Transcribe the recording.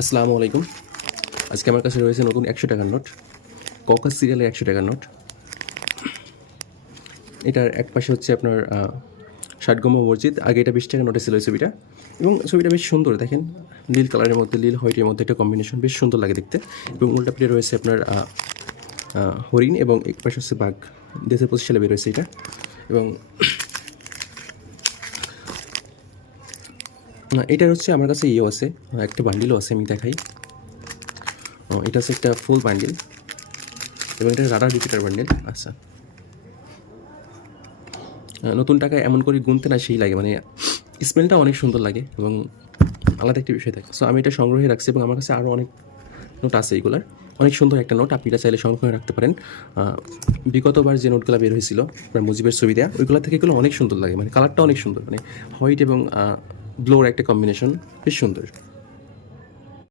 আসসালামু আলাইকুম। আজকে আমার কাছে রয়েছে নতুন ১০০ টাকার নোট। ককাস সিরিয়ালের ১০০ টাকার নোট। এটার এক পাশে হচ্ছে আপনার ষাটগম্বুজ মসজিদ। আগে এটা ২০ টাকার নোটে ছিল এই ছবিটা, এবং ছবিটা বেশ সুন্দর। দেখেন, নীল কালারের মধ্যে, নীল হোয়াইটের মধ্যে একটা কম্বিনেশন, বেশ সুন্দর লাগে দেখতে। এবং উল্টা পিঠে রয়েছে আপনার হরিণ, এবং এক পাশে হচ্ছে বাঘ। ২০২৫ সালে বের হয়েছে এটা। এবং এটার হচ্ছে আমার কাছে ইয়েও আছে, একটা বান্ডিলও আছে, আমি দেখাই। এটা হচ্ছে একটা ফুল বান্ডিল, এবং এটা রাডার রিপিটার বান্ডিল। আচ্ছা, নতুন টাকায় এমন করে গুনতে না সেই লাগে, মানে স্মেলটা অনেক সুন্দর লাগে এবং আলাদা একটা বিষয় থাকে। সো আমি এটা সংগ্রহে রাখছি, এবং আমার কাছে আরও অনেক নোট আছে এইগুলার। অনেক সুন্দর একটা নোট, আপনি এটা চাইলে সংগ্রহে রাখতে পারেন। বিগতবার যে নোটগুলো বের হয়েছিল আপনার মুজিবের ছবি দেওয়া, ওইগুলো থেকে এগুলো অনেক সুন্দর লাগে, মানে কালারটা অনেক সুন্দর, মানে হোয়াইট এবং ব্লোর একটা কম্বিনেশন, বেশ সুন্দর।